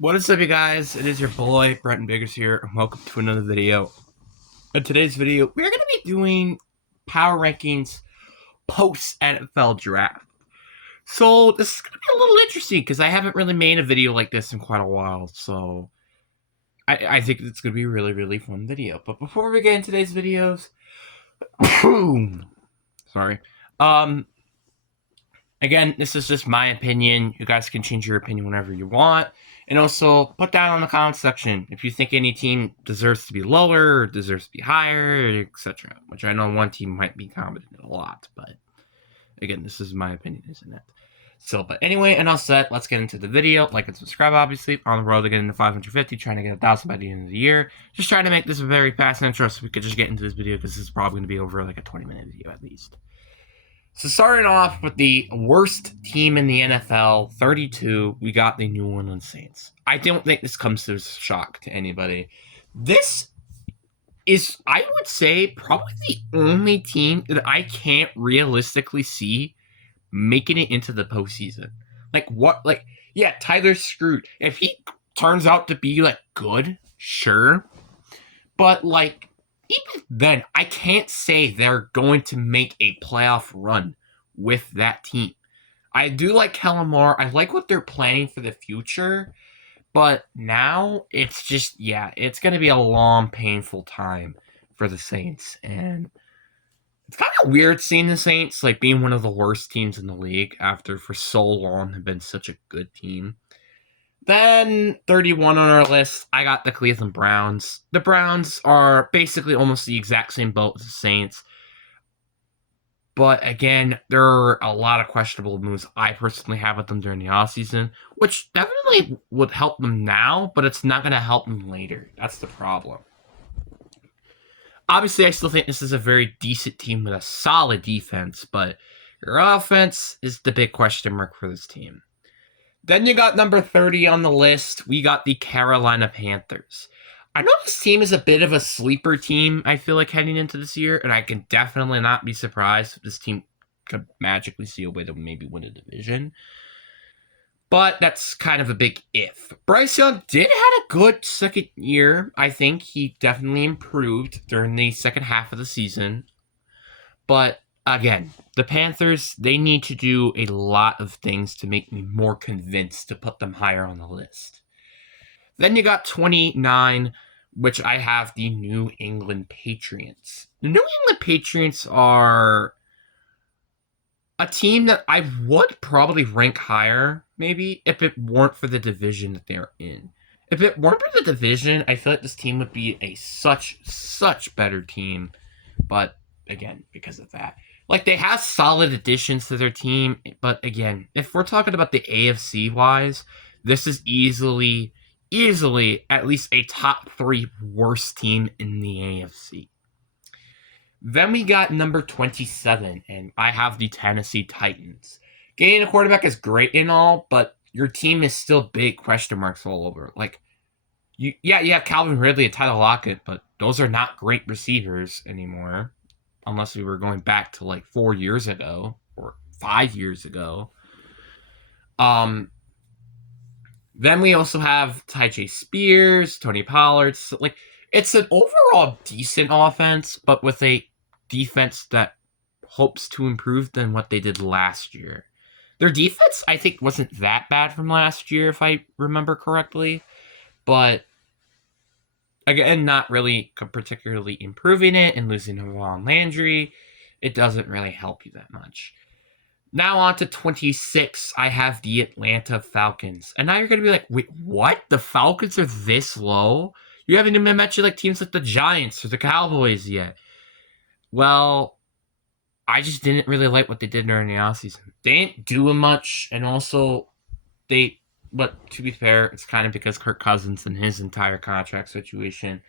What is up, you guys? It is your boy, Brenton Biggers here, and welcome to another video. In today's video, we're going to be doing power rankings post-NFL draft. So, this is going to be a little interesting, because I haven't really made a video like this in quite a while, so I think it's going to be a really, really fun video. But before we get into today's videos, sorry, again, this is just my opinion. You guys can change your opinion whenever you want. And also, put down in the comment section if you think any team deserves to be lower or deserves to be higher, etc. Which I know one team might be commenting a lot, but again, this is my opinion, isn't it? So, but anyway, enough said. Let's get into the video. Like and subscribe, obviously. On the road to getting to 550, trying to get 1,000 by the end of the year. Just trying to make this a very fast intro so we could just get into this video, because this is probably going to be over like a 20-minute video at least. So starting off with the worst team in the NFL, 32, we got the New Orleans Saints. I don't think this comes as a shock to anybody. This is, I would say, probably the only team that I can't realistically see making it into the postseason. Yeah, Tyler's screwed. If he turns out to be, good, sure. But, even then, I can't say they're going to make a playoff run with that team. I do like Kellen Moore. I like what they're planning for the future. But now, it's just, it's going to be a long, painful time for the Saints. And it's kind of weird seeing the Saints, being one of the worst teams in the league after for so long have been such a good team. Then 31 on our list, I got the Cleveland Browns. The Browns are basically almost the exact same boat as the Saints. But again, there are a lot of questionable moves I personally have with them during the offseason, which definitely would help them now, but it's not going to help them later. That's the problem. Obviously, I still think this is a very decent team with a solid defense, but your offense is the big question mark for this team. Then you got number 30 on the list. We got the Carolina Panthers. I know this team is a bit of a sleeper team, I feel like, heading into this year, and I can definitely not be surprised if this team could magically see a way to maybe win a division. But that's kind of a big if. Bryce Young did have a good second year. I think he definitely improved during the second half of the season. But again, the Panthers, they need to do a lot of things to make me more convinced to put them higher on the list. Then you got 29, which I have the New England Patriots. The New England Patriots are a team that I would probably rank higher, maybe, if it weren't for the division that they're in. If it weren't for the division, I feel like this team would be a such better team. But again, because of that. They have solid additions to their team, but again, if we're talking about the AFC-wise, this is easily at least a top 3 worst team in the AFC. Then we got number 27, and I have the Tennessee Titans. Getting a quarterback is great and all, but your team is still big question marks all over. You have Calvin Ridley and Tyler Lockett, but those are not great receivers anymore. Unless we were going back to 4 years ago or 5 years ago. Then we also have Tyjae Spears, Tony Pollard. So, it's an overall decent offense, but with a defense that hopes to improve than what they did last year. Their defense, I think, wasn't that bad from last year, if I remember correctly. But again, not really particularly improving it, and losing Harold Landry, it doesn't really help you that much. Now on to 26, I have the Atlanta Falcons. And now you're going to be like, wait, what? The Falcons are this low? You haven't even mentioned teams like the Giants or the Cowboys yet. Well, I just didn't really like what they did during the offseason. They didn't do much, and also but to be fair, it's kind of because Kirk Cousins and his entire contract situation.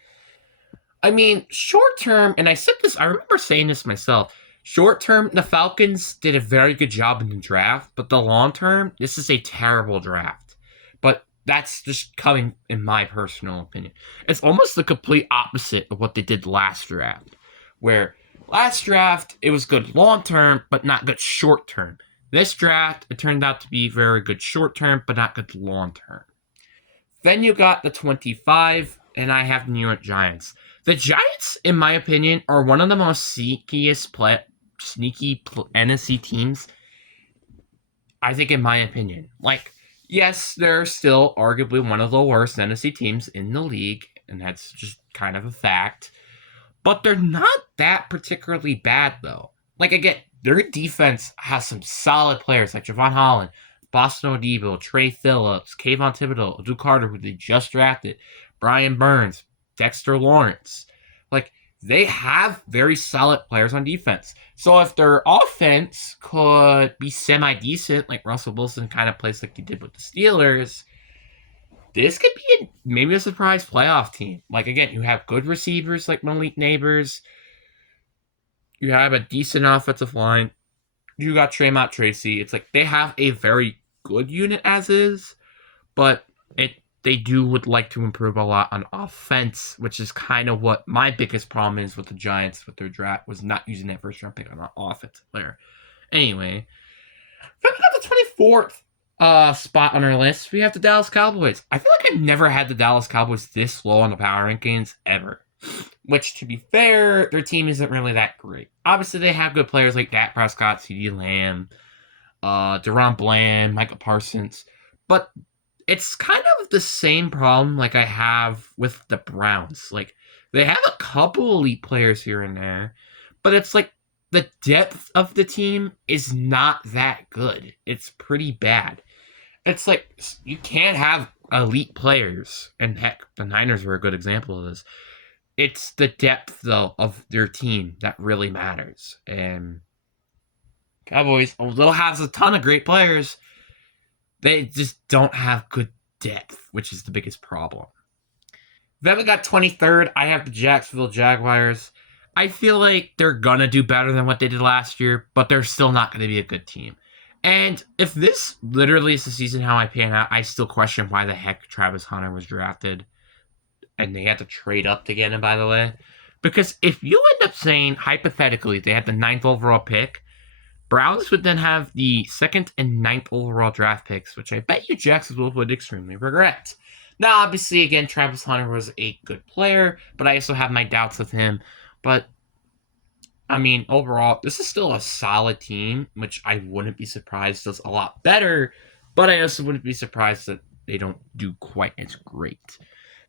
I mean, short term, and I said this, I remember saying this myself. Short term, the Falcons did a very good job in the draft, but the long term, this is a terrible draft. But that's just coming in my personal opinion. It's almost the complete opposite of what they did last draft, where last draft, it was good long term, but not good short term. This draft, it turned out to be very good short term, but not good long term. Then you got the 25, and I have the New York Giants. The Giants, in my opinion, are one of the most sneaky NFC teams, I think, in my opinion. Like, yes, they're still arguably one of the worst NFC teams in the league, and that's just kind of a fact. But they're not that particularly bad, though. Like, again, their defense has some solid players like Javon Holland, Boston Odebo, Trey Phillips, Kayvon Thibodeau, Duke Carter, who they just drafted, Brian Burns, Dexter Lawrence. Like, they have very solid players on defense. So if their offense could be semi-decent, like Russell Wilson kind of plays like he did with the Steelers, this could be maybe a surprise playoff team. Like, again, you have good receivers like Malik Neighbors. You have a decent offensive line. You got Tremont Tracy. It's like they have a very good unit as is, but they would like to improve a lot on offense, which is kind of what my biggest problem is with the Giants with their draft, was not using that first round pick on an offensive player. Anyway, then we got the 24th spot on our list. We have the Dallas Cowboys. I feel like I've never had the Dallas Cowboys this low on the power rankings ever. Which, to be fair, their team isn't really that great. Obviously, they have good players like Dak Prescott, CeeDee Lamb, DaRon Bland, Micah Parsons. But it's kind of the same problem like I have with the Browns. Like, they have a couple elite players here and there, but it's like the depth of the team is not that good. It's pretty bad. It's like you can't have elite players, and heck, the Niners were a good example of this. It's the depth, though, of their team that really matters. And Cowboys, although has a ton of great players, they just don't have good depth, which is the biggest problem. Then we got 23rd. I have the Jacksonville Jaguars. I feel like they're going to do better than what they did last year, but they're still not going to be a good team. And if this literally is the season how I pan out, I still question why the heck Travis Hunter was drafted. And they had to trade up to get him, by the way. Because if you end up saying, hypothetically, they had the 9th overall pick, Browns would then have the 2nd and 9th overall draft picks, which I bet you Jacksonville would extremely regret. Now, obviously, again, Travis Hunter was a good player, but I also have my doubts with him. But, I mean, overall, this is still a solid team, which I wouldn't be surprised does a lot better, but I also wouldn't be surprised that they don't do quite as great.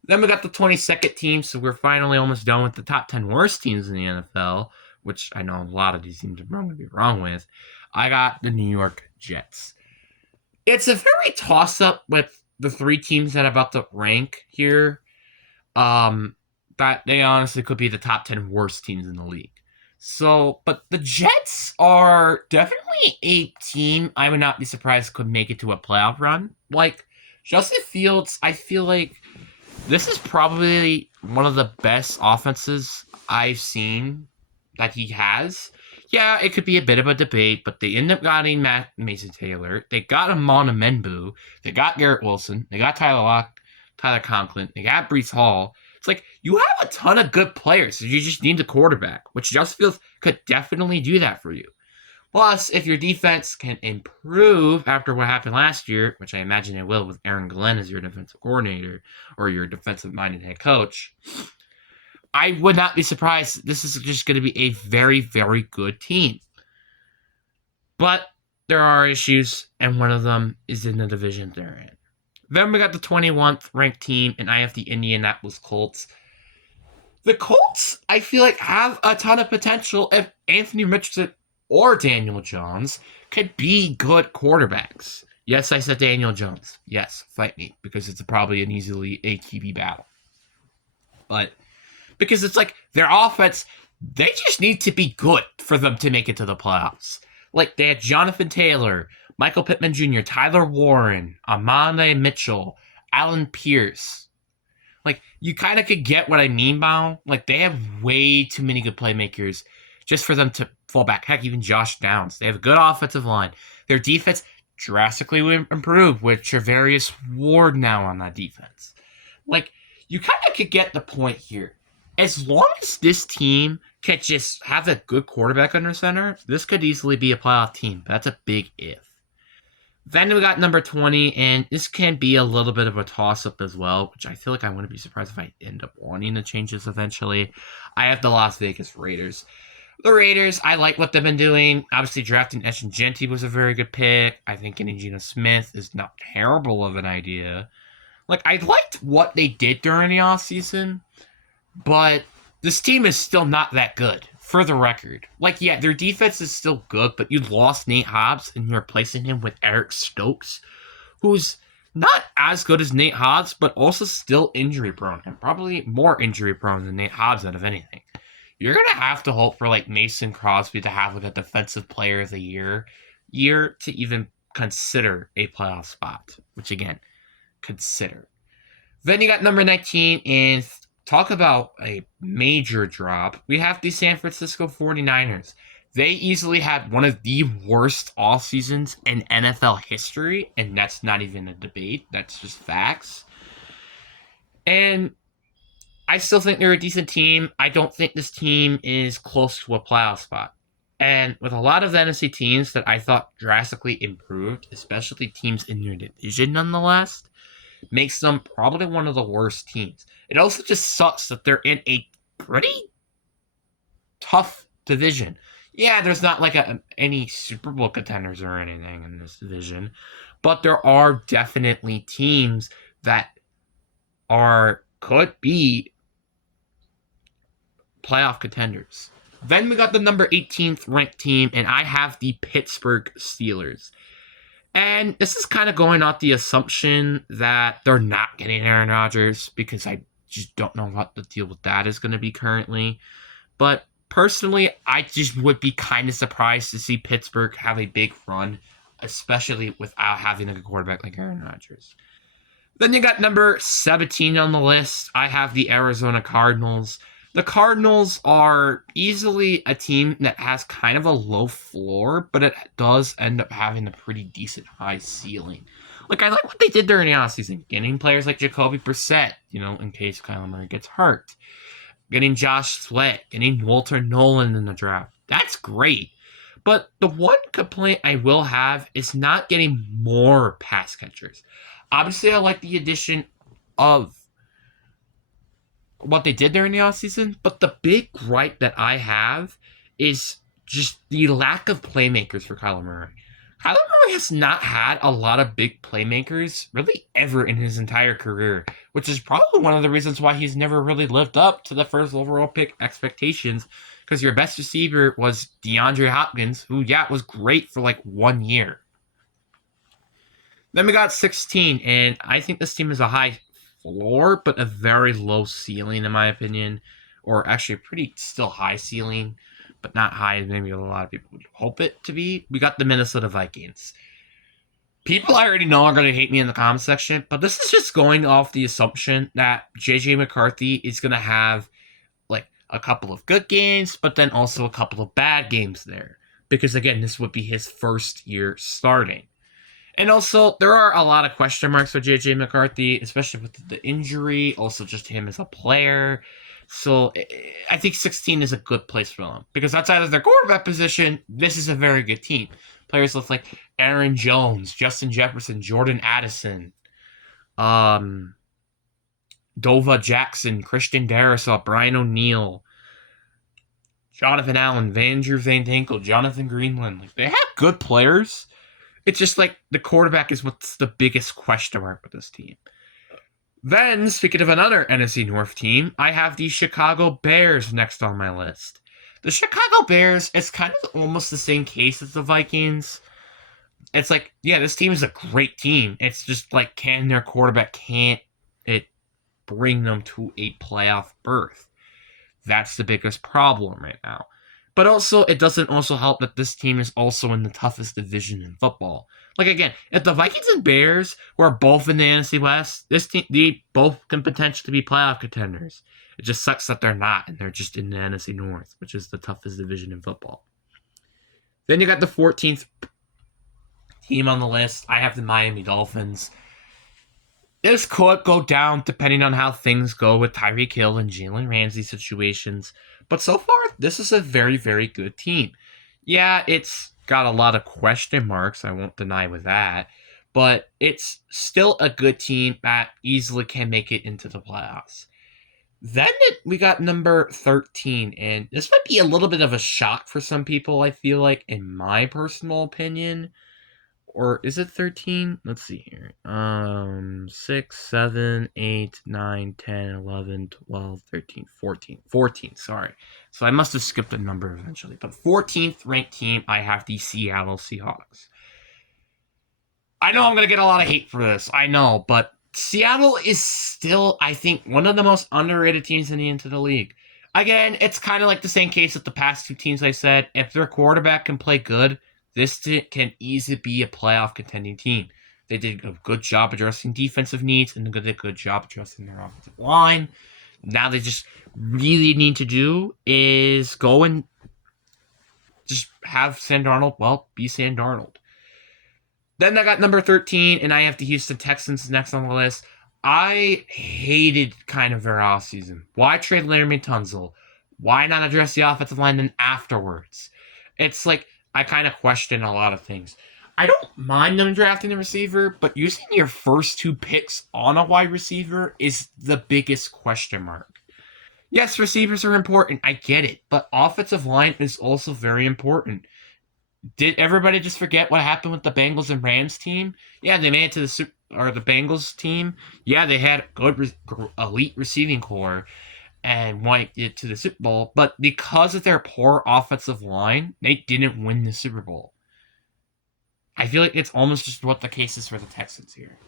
Then we got the 22nd team, so we're finally almost done with the top 10 worst teams in the NFL, which I know a lot of these teams are going to be wrong with. I got the New York Jets. It's a very toss-up with the 3 teams that I'm about to rank here. That they honestly could be the top 10 worst teams in the league. So, but the Jets are definitely a team I would not be surprised could make it to a playoff run. Like, Justin Fields, I feel like this is probably one of the best offenses I've seen that he has. Yeah, it could be a bit of a debate, but they end up getting Mason Taylor. They got Amon Amenbu. They got Garrett Wilson. They got Tyler Conklin. They got Breece Hall. It's like, you have a ton of good players. So you just need the quarterback, which Justin Fields could definitely do that for you. Plus, if your defense can improve after what happened last year, which I imagine it will with Aaron Glenn as your defensive coordinator or your defensive-minded head coach, I would not be surprised. This is just going to be a very, very good team. But there are issues, and one of them is in the division they're in. Then we got the 21st ranked team, and I have the Indianapolis Colts. The Colts, I feel like, have a ton of potential if Anthony Richardson or Daniel Jones could be good quarterbacks. Yes, I said Daniel Jones. Yes, fight me, because it's probably an easily a QB battle. But because it's like their offense, they just need to be good for them to make it to the playoffs. Like, they had Jonathan Taylor, Michael Pittman Jr., Tyler Warren, Amanda Mitchell, Alan Pierce. Like, you kind of could get what I mean by, like, they have way too many good playmakers just for them to fall back. Heck, even Josh Downs. They have a good offensive line. Their defense drastically improved with Travarius Ward now on that defense. Like, you kind of could get the point here. As long as this team can just have a good quarterback under center, this could easily be a playoff team. But that's a big if. Then we got number 20, and this can be a little bit of a toss-up as well, which I feel like I wouldn't be surprised if I end up wanting to change this eventually. I have the Las Vegas Raiders. The Raiders, I like what they've been doing. Obviously, drafting Eshin Genti was a very good pick. I think getting Geno Smith is not terrible of an idea. Like, I liked what they did during the offseason, but this team is still not that good, for the record. Like, yeah, their defense is still good, but you lost Nate Hobbs, and you're replacing him with Eric Stokes, who's not as good as Nate Hobbs, but also still injury-prone, and probably more injury-prone than Nate Hobbs out of anything. You're going to have to hope for, like, Mason Crosby to have, like, a defensive player of the year to even consider a playoff spot, which, again, consider. Then you got number 19, and talk about a major drop. We have the San Francisco 49ers. They easily had one of the worst off seasons in NFL history, and that's not even a debate. That's just facts. And I still think they're a decent team. I don't think this team is close to a playoff spot. And with a lot of the NFC teams that I thought drastically improved, especially teams in your division nonetheless, makes them probably one of the worst teams. It also just sucks that they're in a pretty tough division. Yeah, there's not like any Super Bowl contenders or anything in this division, but there are definitely teams that could be playoff contenders. Then we got the number 18th ranked team, and I have the Pittsburgh Steelers. And this is kind of going off the assumption that they're not getting Aaron Rodgers, because I just don't know what the deal with that is going to be currently. But personally, I just would be kind of surprised to see Pittsburgh have a big run, especially without having a good quarterback like Aaron Rodgers. Then you got number 17 on the list. I have the Arizona Cardinals. The Cardinals are easily a team that has kind of a low floor, but it does end up having a pretty decent high ceiling. Like, I like what they did during the offseason. Getting players like Jacoby Brissett, in case Kyler Murray gets hurt. Getting Josh Sweat. Getting Walter Nolan in the draft. That's great. But the one complaint I will have is not getting more pass catchers. Obviously, I like the addition of what they did during the offseason, but the big gripe that I have is just the lack of playmakers for Kyler Murray. Kyler Murray has not had a lot of big playmakers really ever in his entire career, which is probably one of the reasons why he's never really lived up to the first overall pick expectations, because your best receiver was DeAndre Hopkins, who, was great for like 1 year. Then we got 16, and I think this team is a high floor, but a very low ceiling, in my opinion. Or actually a pretty still high ceiling, but not high as maybe a lot of people would hope it to be. We got the Minnesota Vikings. People I already know are going to hate me in the comment section, but this is just going off the assumption that JJ McCarthy is going to have like a couple of good games, but then also a couple of bad games there. Because again, this would be his first year starting. And also, there are a lot of question marks with J.J. McCarthy, especially with the injury, also just him as a player. So, I think 16 is a good place for them. Because outside of their quarterback position, this is a very good team. Players with like Aaron Jones, Justin Jefferson, Jordan Addison, Dova Jackson, Christian Darrisaw, Brian O'Neill, Jonathan Allen, Andrew Van Dankel, Jonathan Greenland. Like, they have good players. It's just like the quarterback is what's the biggest question mark with this team. Then, speaking of another NFC North team, I have the Chicago Bears next on my list. The Chicago Bears, it's kind of almost the same case as the Vikings. It's like, this team is a great team. It's just like, can their quarterback, can't it bring them to a playoff berth? That's the biggest problem right now. But also, it doesn't also help that this team is also in the toughest division in football. Like, again, if the Vikings and Bears were both in the NFC West, this team, they both can potentially be playoff contenders. It just sucks that they're not, and they're just in the NFC North, which is the toughest division in football. Then you got the 14th team on the list. I have the Miami Dolphins. This could go down depending on how things go with Tyreek Hill and Jalen Ramsey situations. But so far, this is a very, very good team. Yeah, it's got a lot of question marks, I won't deny with that. But it's still a good team that easily can make it into the playoffs. Then we got number 13, and this might be a little bit of a shock for some people, I feel like, in my personal opinion. Or is it 13? Let's see here. 6, 7, 8, 9, 10, 11, 12, 13, 14. 14, sorry. So I must have skipped a number eventually. But 14th ranked team, I have the Seattle Seahawks. I know I'm going to get a lot of hate for this. I know, but Seattle is still, I think, one of the most underrated teams into the league. Again, it's kind of like the same case with the past two teams I said. If their quarterback can play good, this can easily be a playoff contending team. They did a good job addressing defensive needs and they did a good job addressing their offensive line. Now they just really need to do is go and just have Sam Darnold, be Sam Darnold. Then I got number 13, and I have the Houston Texans next on the list. I hated kind of their offseason. Why trade Laremy Tunsil? Why not address the offensive line then afterwards? It's like, I kind of question a lot of things. I don't mind them drafting a receiver, but using your first 2 picks on a wide receiver is the biggest question mark. Yes, receivers are important. I get it. But offensive line is also very important. Did everybody just forget what happened with the Bengals and Rams team? Yeah, they made it to the Bengals team. Yeah, they had good elite receiving core and went it to the Super Bowl, but because of their poor offensive line, they didn't win the Super Bowl. I feel like it's almost just what the case is for the Texans here.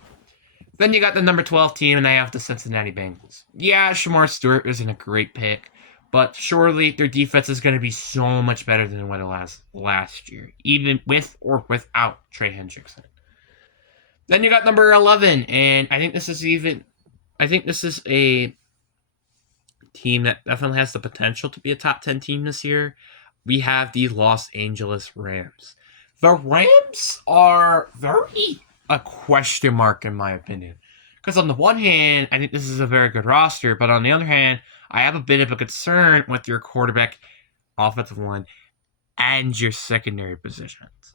Then you got the number 12 team, and I have the Cincinnati Bengals. Yeah, Shamar Stewart isn't a great pick, but surely their defense is going to be so much better than what it was last year, even with or without Trey Hendrickson. Then you got number 11, and I think this is a team that definitely has the potential to be a top 10 team this year. We have the Los Angeles Rams. The Rams are very a question mark in my opinion. Because on the one hand, I think this is a very good roster, but on the other hand, I have a bit of a concern with your quarterback, offensive line, and your secondary positions.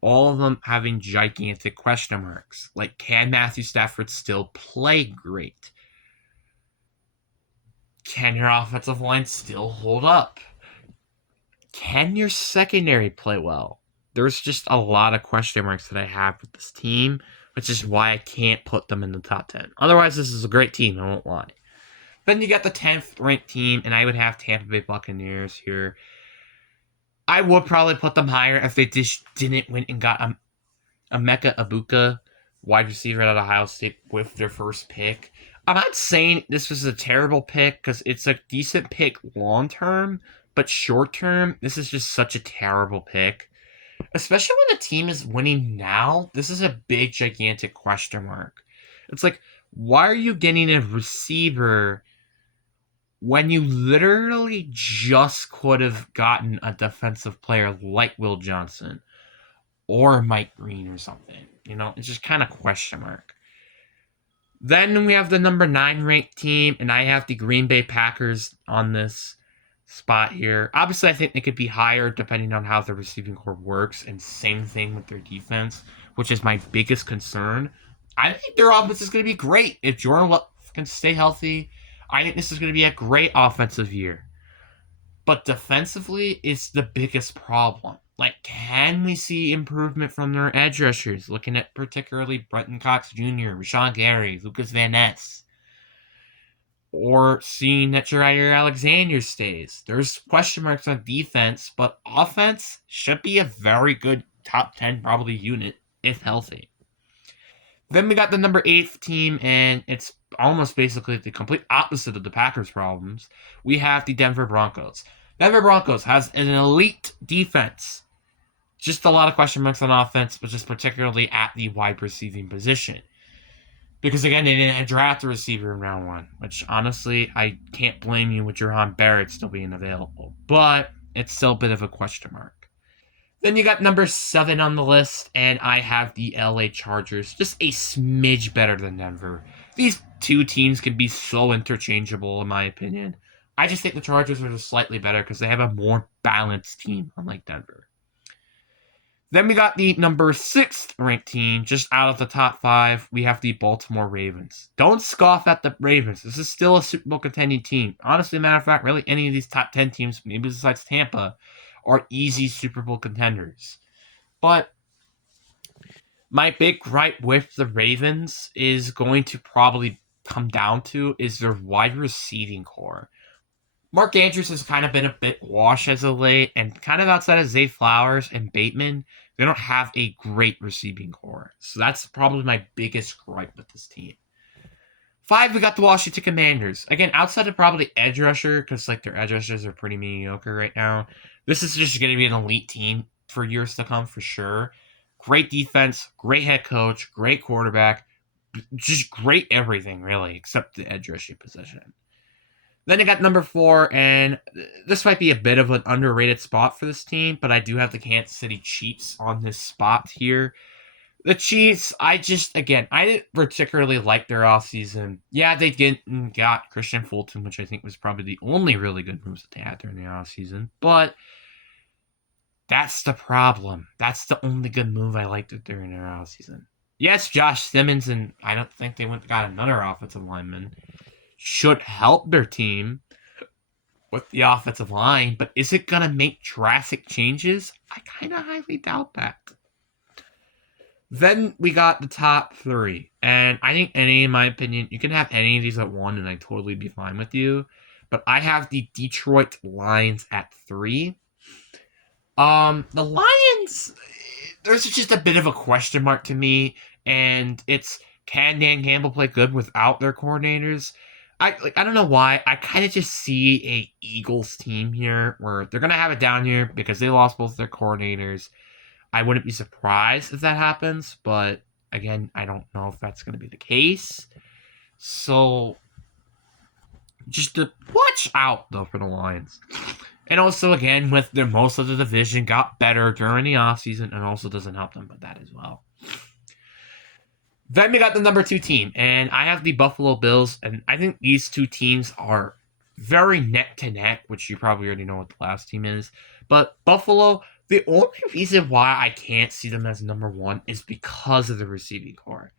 All of them having gigantic question marks. Like, can Matthew Stafford still play great? Can your offensive line still hold up? Can your secondary play well? There's just a lot of question marks that I have with this team, which is why I can't put them in the top 10. Otherwise, this is a great team, I won't lie. Then you got the 10th ranked team, and I would have Tampa Bay Buccaneers here. I would probably put them higher if they just didn't win and got Emeka Egbuka, wide receiver out of Ohio State, with their first pick. I'm not saying this was a terrible pick, because it's a decent pick long-term, but short-term, this is just such a terrible pick. Especially when the team is winning now, this is a big, gigantic question mark. It's like, why are you getting a receiver when you literally just could have gotten a defensive player like Will Johnson or Mike Green or something? You know, it's just kind of question mark. Then we have the number 9 ranked team, and I have the Green Bay Packers on this spot here. Obviously, I think they could be higher depending on how the receiving core works, and same thing with their defense, which is my biggest concern. I think their offense is going to be great. If Jordan Love can stay healthy, I think this is going to be a great offensive year. But defensively is the biggest problem. Like, can we see improvement from their edge rushers? Looking at particularly Brenton Cox Jr., Rashawn Gary, Lucas Van Ness. Or seeing that Jaire Alexander stays. There's question marks on defense, but offense should be a very good top 10 probably unit if healthy. Then we got the number 8th team, and it's almost basically the complete opposite of the Packers' problems. We have the Denver Broncos. Denver Broncos has an elite defense. Just a lot of question marks on offense, but just particularly at the wide receiving position. Because, again, they didn't draft a receiver in round 1, which, honestly, I can't blame you with Jahan Barrett still being available. But it's still a bit of a question mark. Then you got number 7 on the list, and I have the LA Chargers. Just a smidge better than Denver. These two teams can be so interchangeable, in my opinion. I just think the Chargers are just slightly better because they have a more balanced team, unlike Denver. Then we got the number 6th ranked team, just out of the top 5. We have the Baltimore Ravens. Don't scoff at the Ravens. This is still a Super Bowl contending team. Honestly, matter of fact, really any of these top 10 teams, maybe besides Tampa, are easy Super Bowl contenders. But my big gripe with the Ravens is going to probably come down to is their wide receiving core. Mark Andrews has kind of been a bit washed as of late, and kind of outside of Zay Flowers and Bateman, they don't have a great receiving core. So that's probably my biggest gripe with this team. 5, we got the Washington Commanders. Again, outside of probably edge rusher, because like their edge rushers are pretty mediocre right now. This is just going to be an elite team for years to come for sure. Great defense, great head coach, great quarterback, just great everything really, except the edge rushing position. Then I got number 4, and this might be a bit of an underrated spot for this team, but I do have the Kansas City Chiefs on this spot here. The Chiefs, I didn't particularly like their offseason. Yeah, they got Christian Fulton, which I think was probably the only really good moves that they had during the offseason, but that's the problem. That's the only good move I liked during their offseason. Yes, Josh Simmons, and I don't think they got another offensive lineman, should help their team with the offensive line, but is it going to make drastic changes? I kind of highly doubt that. Then we got the top 3, and I think in my opinion, you can have any of these at 1 and I'd totally be fine with you, but I have the Detroit Lions at 3. The Lions, there's just a bit of a question mark to me, and it's, can Dan Campbell play good without their coordinators? I don't know why. I kind of just see a Eagles team here where they're going to have it down here because they lost both their coordinators. I wouldn't be surprised if that happens, but again, I don't know if that's going to be the case. So just to watch out, though, for the Lions. And also, again, with their most of the division got better during the offseason, and also doesn't help them with that as well. Then we got the number 2 team, and I have the Buffalo Bills, and I think these two teams are very neck to neck, which you probably already know what the last team is. But Buffalo, the only reason why I can't see them as number 1 is because of the receiving core.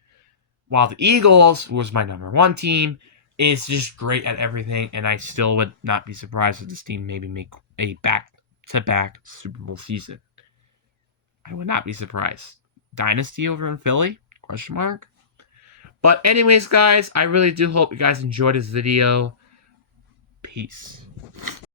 While the Eagles, who was my number 1 team, is just great at everything, and I still would not be surprised if this team maybe make a back-to-back Super Bowl season. I would not be surprised. Dynasty over in Philly? Question mark. But anyways, guys, I really do hope you guys enjoyed this video. Peace.